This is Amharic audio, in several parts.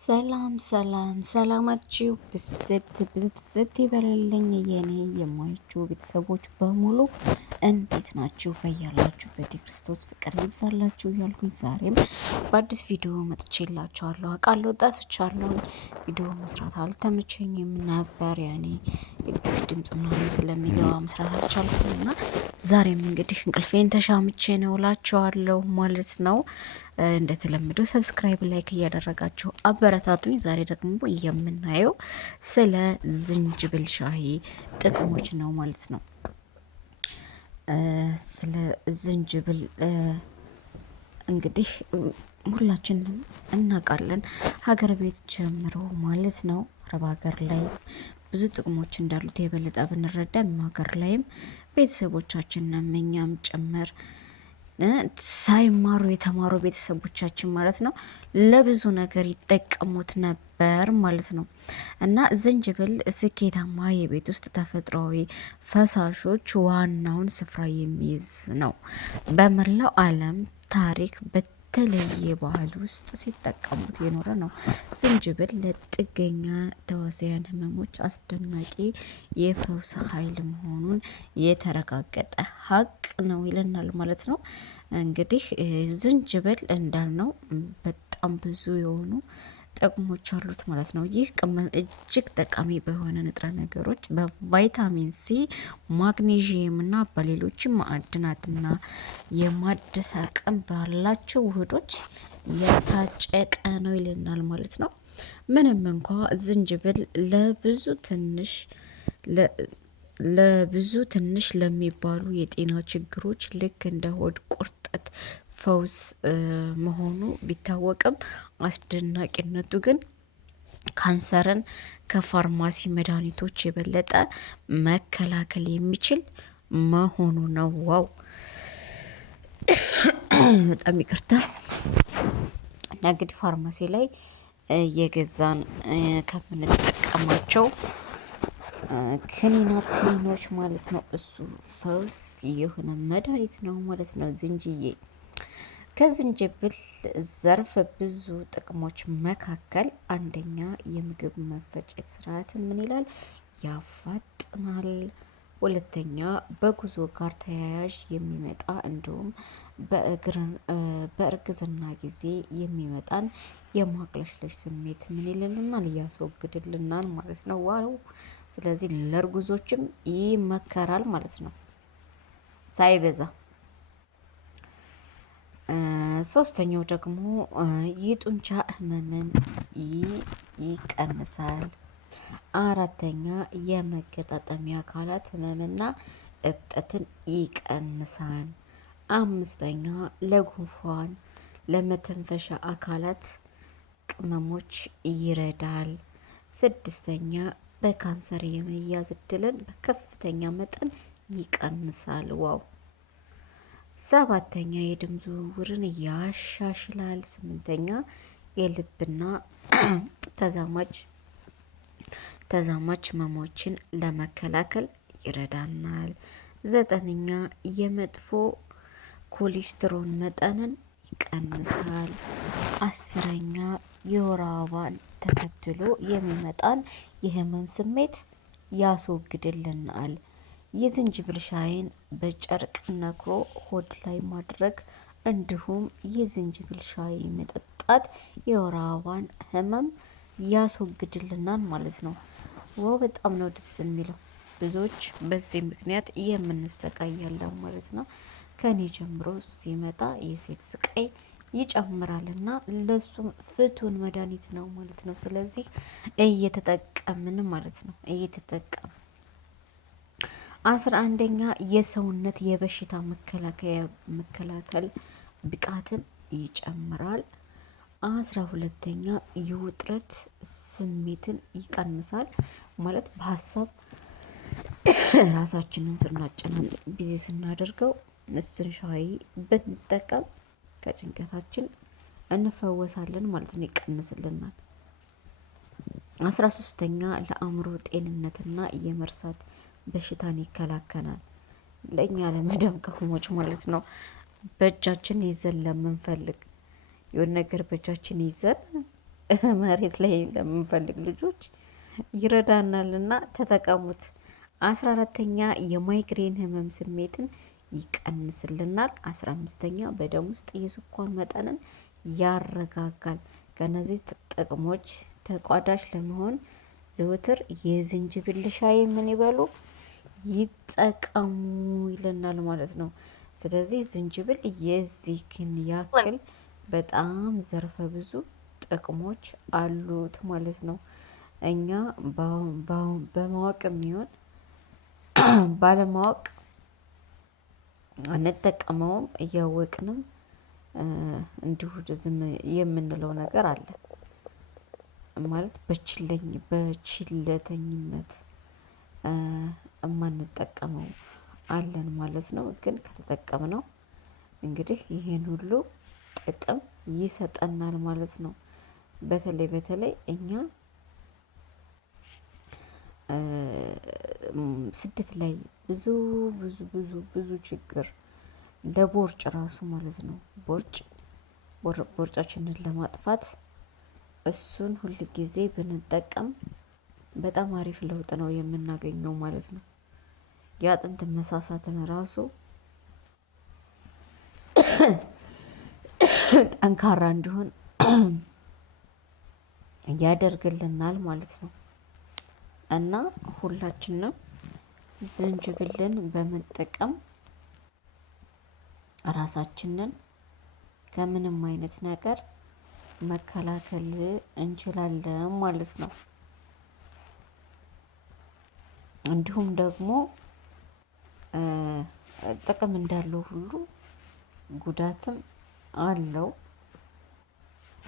ሰላም ሰላም ሰላማችሁ ብዝት ይበልልኝ የኔ የማይችሁ ቤተሰቦች በሙሉ እንዴት ናችሁ? በያላችሁበት የክርስቶስ ፍቅር ይብዛላችሁ እያልኩኝ ዛሬም በአዲስ ቪዲዮ መጥቼላችኋለሁ። አውቃለሁ ጠፍቻለሁ፣ ቪዲዮ መስራት አልተመቸኝም ነበር። ያኔ የልጆች ድምጽ ምናምን ስለሚገባ መስራት አልቻልኩም እና ዛሬም እንግዲህ እንቅልፌን ተሻምቼ ነው እላችኋለሁ ማለት ነው። እንደተለመደው ሰብስክራይብ ላይክ እያደረጋችሁ አበረታቱኝ። ዛሬ ደግሞ የምናየው ስለ ዝንጅብል ሻሂ ጥቅሞች ነው ማለት ነው። ስለ ዝንጅብል እንግዲህ ሁላችንም እናውቃለን፣ ሀገር ቤት ጀምሮ ማለት ነው። አረብ ሀገር ላይ ብዙ ጥቅሞች እንዳሉት የበለጠ ብንረዳም ሀገር ላይም ቤተሰቦቻችንና እኛም ጭምር ሳይማሩ የተማሩ ቤተሰቦቻችን ማለት ነው ለብዙ ነገር ይጠቀሙት ነበር ማለት ነው። እና ዝንጅብል ስኬታማ የቤት ውስጥ ተፈጥሯዊ ፈሳሾች ዋናውን ስፍራ የሚይዝ ነው። በመላው ዓለም ታሪክ በተለየ ባህል ውስጥ ሲጠቀሙት የኖረ ነው። ዝንጅብል ለጥገኛ ተዋሲያን ህመሞች አስደናቂ የፈውስ ኃይል መሆኑን የተረጋገጠ ሀቅ ነው ይለናል ማለት ነው። እንግዲህ ዝንጅብል እንዳልነው በጣም ብዙ የሆኑ ጥቅሞች አሉት ማለት ነው። ይህ ቅመም እጅግ ጠቃሚ በሆነ ንጥረ ነገሮች በቫይታሚን ሲ፣ ማግኔዥየም እና በሌሎችም ማዕድናትና የማደስ አቅም ባላቸው ውህዶች የታጨቀ ነው ይለናል ማለት ነው። ምንም እንኳ ዝንጅብል ለብዙ ትንሽ ለሚባሉ የጤና ችግሮች ልክ እንደ ሆድ ቁርጠት ፈውስ መሆኑ ቢታወቅም አስደናቂነቱ ግን ካንሰርን ከፋርማሲ መድኃኒቶች የበለጠ መከላከል የሚችል መሆኑ ነው። ዋው በጣም ይቅርታ። እና እንግዲህ ፋርማሲ ላይ የገዛን ከምንጠቀማቸው ክኒኖች ማለት ነው። እሱ ፈውስ የሆነ መድኃኒት ነው ማለት ነው። ከዝንጅብል ዘርፈ ብዙ ጥቅሞች መካከል አንደኛ የምግብ መፈጨት ስርዓትን ምን ይላል? ያፋጥናል። ሁለተኛ በጉዞ ጋር ተያያዥ የሚመጣ እንዲሁም በእርግዝና ጊዜ የሚመጣን የማቅለሽለሽ ስሜት ምን ይልልናል? ያስወግድልናል ማለት ነው። ዋው! ስለዚህ ለእርጉዞችም ይመከራል ማለት ነው ሳይበዛ። ሶስተኛው ደግሞ የጡንቻ ህመምን ይቀንሳል። አራተኛ የመገጣጠሚያ አካላት ህመምና እብጠትን ይቀንሳል። አምስተኛ ለጉንፋን፣ ለመተንፈሻ አካላት ቅመሞች ይረዳል። ስድስተኛ በካንሰር የመያዝ እድልን በከፍተኛ መጠን ይቀንሳል። ዋው! ሰባተኛ የደም ዝውውርን ያሻሽላል። ስምንተኛ የልብና ተዛማች ህመሞችን ለመከላከል ይረዳናል። ዘጠነኛ የመጥፎ ኮሌስትሮል መጠንን ይቀንሳል። አስረኛ የወር አበባን ተከትሎ የሚመጣን የህመም ስሜት ያስወግድልናል። የዝንጅብል ሻይን በጨርቅ ነክሮ ሆድ ላይ ማድረግ እንዲሁም የዝንጅብል ሻይ መጠጣት የወር አበባን ህመም ያስወግድልናል ማለት ነው። ዋው በጣም ነው ደስ የሚለው። ብዙዎች በዚህ ምክንያት የምንሰቃያለን ማለት ነው። ከኔ ጀምሮ ሲመጣ የሴት ስቃይ ይጨምራልና ለሱም ፍቱን መድኃኒት ነው ማለት ነው። ስለዚህ እየተጠቀምን ማለት ነው እየተጠቀምን 11ኛ የሰውነት የበሽታ መከላከል ብቃትን ይጨምራል። 12ኛ የውጥረት ስሜትን ይቀንሳል። ማለት በሀሳብ ራሳችንን ስናጨናንቅ ቢዚ ስናደርገው እሱን ሻይ ብንጠቀም ከጭንቀታችን እንፈወሳለን ማለት ነው፣ ይቀንስልናል። 13ኛ ለአእምሮ ጤንነትና የመርሳት በሽታን ይከላከላል። ለእኛ ለመዳም ቅመሞች ማለት ነው። በእጃችን ይዘን ለምንፈልግ የሆነ ነገር በእጃችን ይዘን መሬት ላይ ለምንፈልግ ልጆች ይረዳናል እና ተጠቀሙት። 14ተኛ የማይግሬን ህመም ስሜትን ይቀንስልናል። 15ተኛ በደም ውስጥ የስኳር መጠንን ያረጋጋል። ከነዚህ ጥቅሞች ተቋዳሽ ለመሆን ዘወትር የዝንጅብል ሻይ ምን ይበሉ ይጠቀሙ ይለናል ማለት ነው። ስለዚህ ዝንጅብል የዚህን ያክል በጣም ዘርፈ ብዙ ጥቅሞች አሉት ማለት ነው። እኛ በማወቅ የሚሆን ባለማወቅ አንጠቀመውም፣ እያወቅንም እንዲሁ ዝም የምንለው ነገር አለ ማለት በችለተኝነት የማንጠቀመው አለን ማለት ነው። ግን ከተጠቀምነው እንግዲህ ይሄን ሁሉ ጥቅም ይሰጠናል ማለት ነው። በተለይ እኛ ስደት ላይ ብዙ ብዙ ብዙ ብዙ ችግር ለቦርጭ ራሱ ማለት ነው። ቦርጫችንን ለማጥፋት እሱን ሁል ጊዜ ብንጠቀም በጣም አሪፍ ለውጥ ነው የምናገኘው ማለት ነው። የአጥንት መሳሳትን ራሱ ጠንካራ እንዲሆን ያደርግልናል ማለት ነው። እና ሁላችንም ዝንጅብልን በመጠቀም ራሳችንን ከምንም አይነት ነገር መከላከል እንችላለን ማለት ነው። እንዲሁም ደግሞ ጥቅም እንዳለው ሁሉ ጉዳትም አለው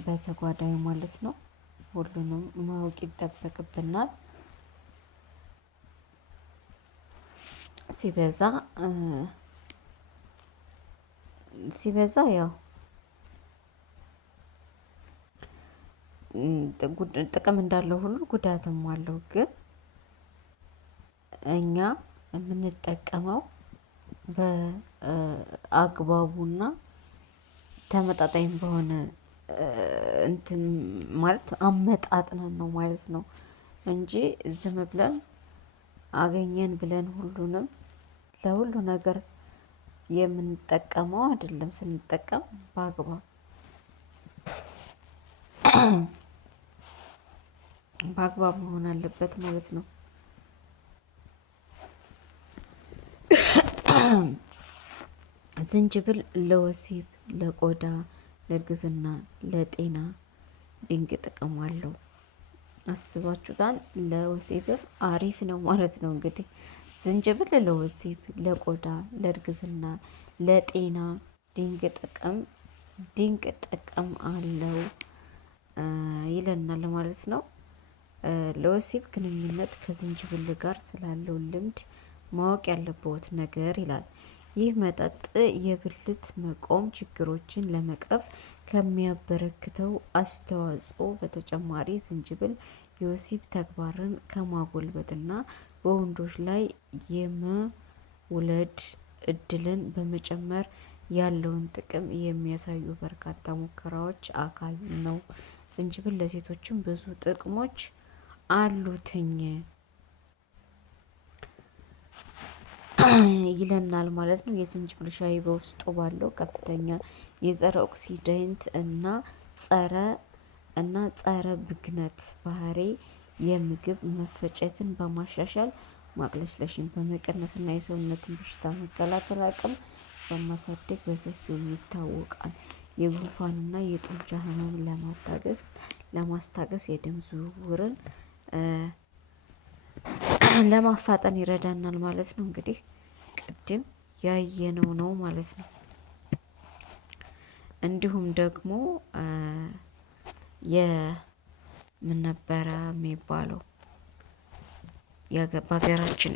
በተጓዳኝ ማለት ነው። ሁሉንም ማወቅ ይጠበቅብናል። ሲበዛ ያው ጥቅም እንዳለው ሁሉ ጉዳትም አለው። ግን እኛ የምንጠቀመው በአግባቡና ተመጣጣኝ በሆነ እንትን ማለት አመጣጥነን ነው ማለት ነው እንጂ ዝም ብለን አገኘን ብለን ሁሉንም ለሁሉ ነገር የምንጠቀመው አይደለም። ስንጠቀም በአግባብ መሆን አለበት ማለት ነው። ዝንጅብል ለወሲብ፣ ለቆዳ፣ ለእርግዝና፣ ለጤና ድንቅ ጥቅም አለው። አስባችሁታል? ለወሲብም አሪፍ ነው ማለት ነው። እንግዲህ ዝንጅብል ለወሲብ፣ ለቆዳ፣ ለእርግዝና፣ ለጤና ድንቅ ጥቅም አለው ይለናል ማለት ነው። ለወሲብ ግንኙነት ከዝንጅብል ጋር ስላለው ልምድ ማወቅ ያለበት ነገር ይላል። ይህ መጠጥ የብልት መቆም ችግሮችን ለመቅረፍ ከሚያበረክተው አስተዋጽኦ በተጨማሪ ዝንጅብል የወሲብ ተግባርን ከማጎልበትና በወንዶች ላይ የመውለድ እድልን በመጨመር ያለውን ጥቅም የሚያሳዩ በርካታ ሙከራዎች አካል ነው። ዝንጅብል ለሴቶችም ብዙ ጥቅሞች አሉትኝ ይለናል ማለት ነው። የዝንጅብል ሻይ በውስጡ ባለው ከፍተኛ የጸረ ኦክሲደንት እና ጸረ ብግነት ባህሪ የምግብ መፈጨትን በማሻሻል ማቅለሽለሽን በመቀነስና የሰውነትን በሽታ መከላከል አቅም በማሳደግ በሰፊው ይታወቃል። የጉንፋንና የጡንቻ ህመም ለማስታገስ የደም ዝውውርን ለማፋጠን ይረዳናል ማለት ነው። እንግዲህ ቅድም ያየነው ነው ማለት ነው። እንዲሁም ደግሞ ምን ነበረ የሚባለው በሀገራችን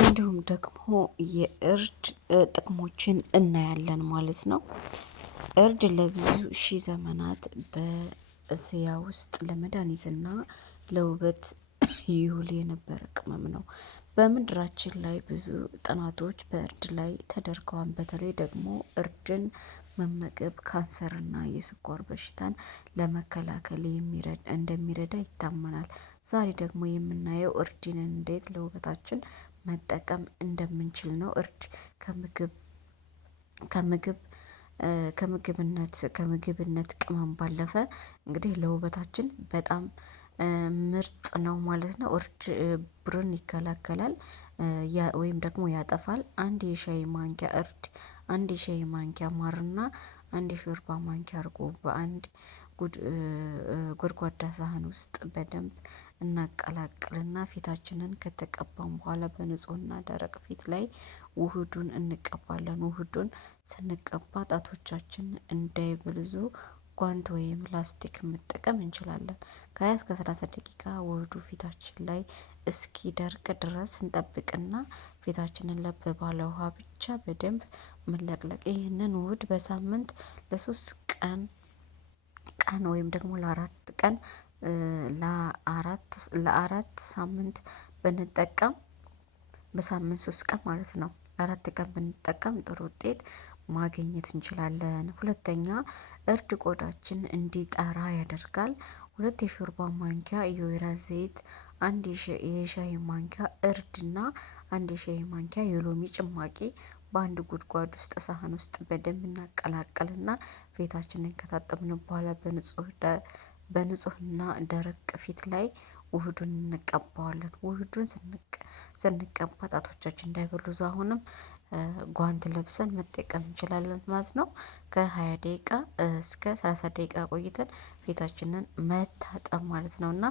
እንዲሁም ደግሞ የእርድ ጥቅሞችን እናያለን ማለት ነው። እርድ ለብዙ ሺህ ዘመናት በእስያ ውስጥ ለመድኃኒትና ለውበት ይውል የነበረ ቅመም ነው። በምድራችን ላይ ብዙ ጥናቶች በእርድ ላይ ተደርገዋል። በተለይ ደግሞ እርድን መመገብ ካንሰርና የስኳር በሽታን ለመከላከል እንደሚረዳ ይታመናል። ዛሬ ደግሞ የምናየው እርድን እንዴት ለውበታችን መጠቀም እንደምንችል ነው። እርድ ከምግብ ከምግብነት ቅመም ባለፈ እንግዲህ ለውበታችን በጣም ምርጥ ነው ማለት ነው። እርድ ብርን ይከላከላል ወይም ደግሞ ያጠፋል። አንድ የሻይ ማንኪያ እርድ፣ አንድ የሻይ ማንኪያ ማርና አንድ የሾርባ ማንኪያ እርጎ በአንድ ጎድጓዳ ሳህን ውስጥ በደንብ እናቀላቅልና ፊታችንን ከተቀባን በኋላ በንጹህና ደረቅ ፊት ላይ ውህዱን እንቀባለን። ውህዱን ስንቀባ ጣቶቻችን እንዳይበልዙ ጓንት ወይም ላስቲክ መጠቀም እንችላለን። ከ20 እስከ 30 ደቂቃ ውህዱ ፊታችን ላይ እስኪ ደርቅ ድረስ እንጠብቅና ፊታችንን ለብ ባለ ውሃ ብቻ በደንብ መለቅለቅ። ይህንን ውህድ በሳምንት ለ3 ቀን ወይም ደግሞ ለአራት ሳምንት ብንጠቀም በሳምንት 3 ቀን ማለት ነው። ለ4 ቀን ብንጠቀም ጥሩ ውጤት ማግኘት እንችላለን። ሁለተኛ እርድ ቆዳችን እንዲጠራ ያደርጋል። 2 የሾርባ ማንኪያ የወይራ ዘይት፣ 1 የሻይ ማንኪያ እርድና 1 የሻይ ማንኪያ የሎሚ ጭማቂ በአንድ ጉድጓድ ውስጥ ሳህን ውስጥ በደንብ እናቀላቀልና ፊታችንን ከታጠብን በኋላ በንጹህና ደረቅ ፊት ላይ ውህዱን እንቀባዋለን። ውህዱን ስንቀባ ጣቶቻችን እንዳይበሉዙ አሁንም ጓንት ለብሰን መጠቀም እንችላለን ማለት ነው። ከ20 ደቂቃ እስከ 30 ደቂቃ ቆይተን ፊታችንን መታጠብ ማለት ነው እና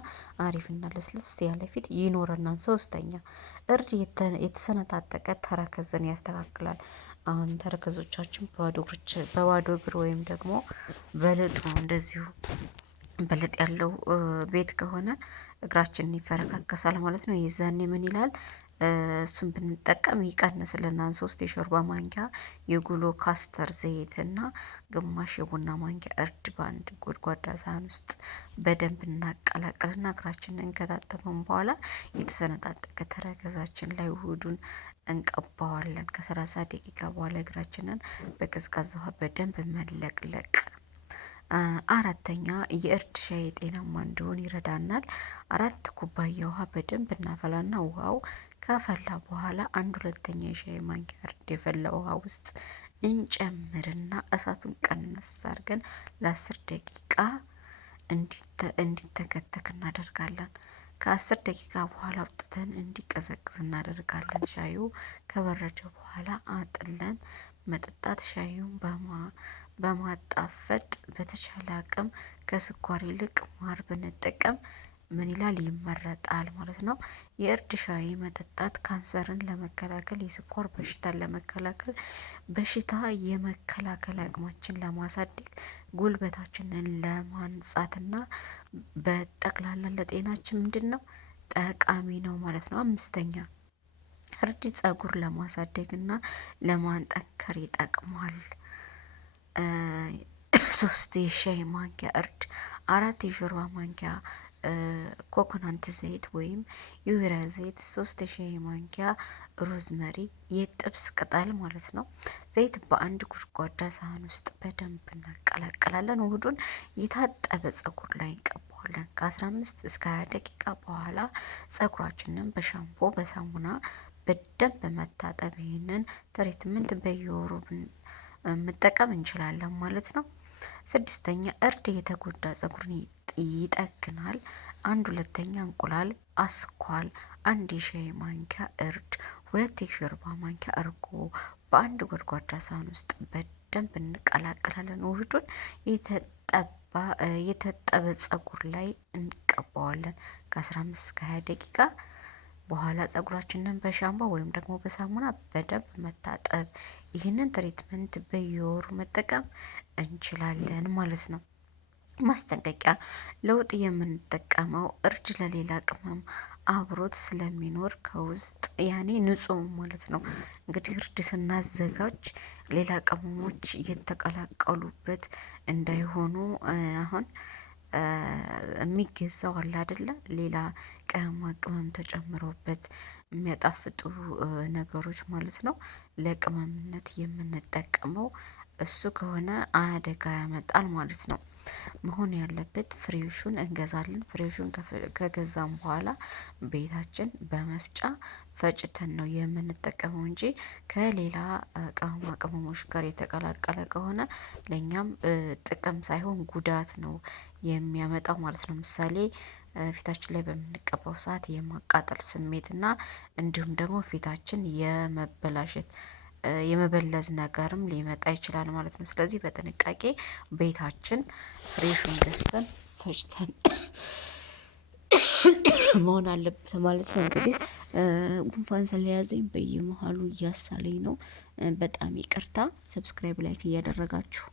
አሪፍና ለስልስ ያለ ፊት ይኖረናል። ሶስተኛ እርድ የተሰነጣጠቀ ተረከዝን ያስተካክላል። አሁን ተረከዞቻችን በባዶ እግር ወይም ደግሞ በልጡ እንደዚሁ በልጥ ያለው ቤት ከሆነ እግራችንን ይፈረካከሳል ማለት ነው። የዛኔ ምን ይላል? እሱን ብንጠቀም ይቀንስልናል። 3 የሾርባ ማንኪያ የጉሎ ካስተር ዘይት እና ግማሽ የቡና ማንኪያ እርድ በአንድ ጎድጓዳ ሳህን ውስጥ በደንብ እናቀላቅልና እግራችንን ከታጠበን በኋላ የተሰነጣጠቀ ተረከዛችን ላይ ውህዱን እንቀባዋለን። ከ30 ደቂቃ በኋላ እግራችንን በቀዝቃዛ ውሃ በደንብ መለቅለቅ። አራተኛ የእርድ ሻይ ጤናማ እንዲሆን ይረዳናል። 4 ኩባያ ውሃ በደንብ እናፈላና ውሃው ከፈላ በኋላ 1/2 የሻይ ማንኪያ እርድ የፈላ ውሃ ውስጥ እንጨምርና እሳቱን ቀነስ አድርገን ለ10 ደቂቃ እንዲተከተክ እናደርጋለን። ከ10 ደቂቃ በኋላ አውጥተን እንዲቀዘቅዝ እናደርጋለን። ሻዩ ከበረደ በኋላ አጥለን መጠጣት። ሻዩን በማጣፈጥ በተቻለ አቅም ከስኳር ይልቅ ማር ብንጠቀም ምን ይላል? ይመረጣል ማለት ነው። የእርድ ሻይ መጠጣት ካንሰርን ለመከላከል፣ የስኳር በሽታን ለመከላከል፣ በሽታ የመከላከል አቅማችን ለማሳደግ፣ ጉልበታችንን ለማንጻትና በጠቅላላ ለጤናችን ምንድን ነው ጠቃሚ ነው ማለት ነው። 5ኛ እርድ ጸጉር ለማሳደግና ለማንጠንከር ይጠቅማል። 3 የሻይ ማንኪያ እርድ፣ 4 የሾርባ ማንኪያ ኮኮናንት ዘይት ወይም የወይራ ዘይት፣ 3 የሻይ ማንኪያ ሮዝመሪ የጥብስ ቅጠል ማለት ነው። ዘይት በአንድ ጎድጓዳ ሳህን ውስጥ በደንብ እናቀላቅላለን። ውህዱን የታጠበ ጸጉር ላይ እንቀባዋለን። ከ15 እስከ 20 ደቂቃ በኋላ ጸጉራችንን በሻምፖ በሳሙና በደንብ መታጠብ። ይህንን ትሪትመንት በየወሩ መጠቀም እንችላለን ማለት ነው። 6ኛ እርድ የተጎዳ ጸጉርን ይጠግናል። 1/2 እንቁላል አስኳል፣ 1 የሻይ ማንኪያ እርድ፣ 2 የሾርባ ማንኪያ እርጎ በአንድ ጎድጓዳ ሳህን ውስጥ በደንብ እንቀላቅላለን። ውህዱን የተጠበ ጸጉር ላይ እንቀባዋለን። ከ15 እስከ 20 ደቂቃ በኋላ ጸጉራችንን በሻምፖ ወይም ደግሞ በሳሙና በደንብ መታጠብ። ይህንን ትሪትመንት በየወሩ መጠቀም እንችላለን ማለት ነው። ማስጠንቀቂያ፣ ለውጥ የምንጠቀመው እርድ ለሌላ ቅመም አብሮት ስለሚኖር ከውስጥ ያኔ ንጹህ ማለት ነው። እንግዲህ እርድ ስናዘጋጅ ሌላ ቅመሞች እየተቀላቀሉበት እንዳይሆኑ አሁን የሚገዛው አለ አይደለ? ሌላ ቅመማ ቅመም ተጨምሮበት የሚያጣፍጡ ነገሮች ማለት ነው። ለቅመምነት የምንጠቀመው እሱ ከሆነ አደጋ ያመጣል ማለት ነው። መሆን ያለበት ፍሬሹን እንገዛለን። ፍሬሹን ከገዛም በኋላ ቤታችን በመፍጫ ፈጭተን ነው የምንጠቀመው እንጂ ከሌላ ቅመማ ቅመሞች ጋር የተቀላቀለ ከሆነ ለእኛም ጥቅም ሳይሆን ጉዳት ነው የሚያመጣው ማለት ነው። ምሳሌ ፊታችን ላይ በምንቀባው ሰዓት የማቃጠል ስሜት እና እንዲሁም ደግሞ ፊታችን የመበላሸት የመበለዝ ነገርም ሊመጣ ይችላል ማለት ነው። ስለዚህ በጥንቃቄ ቤታችን ፍሬሹን ገዝተን ፈጭተን መሆን አለበት ማለት ነው። እንግዲህ ጉንፋን ስለያዘኝ በየመሃሉ እያሳለኝ ነው። በጣም ይቅርታ። ሰብስክራይብ ላይክ እያደረጋችሁ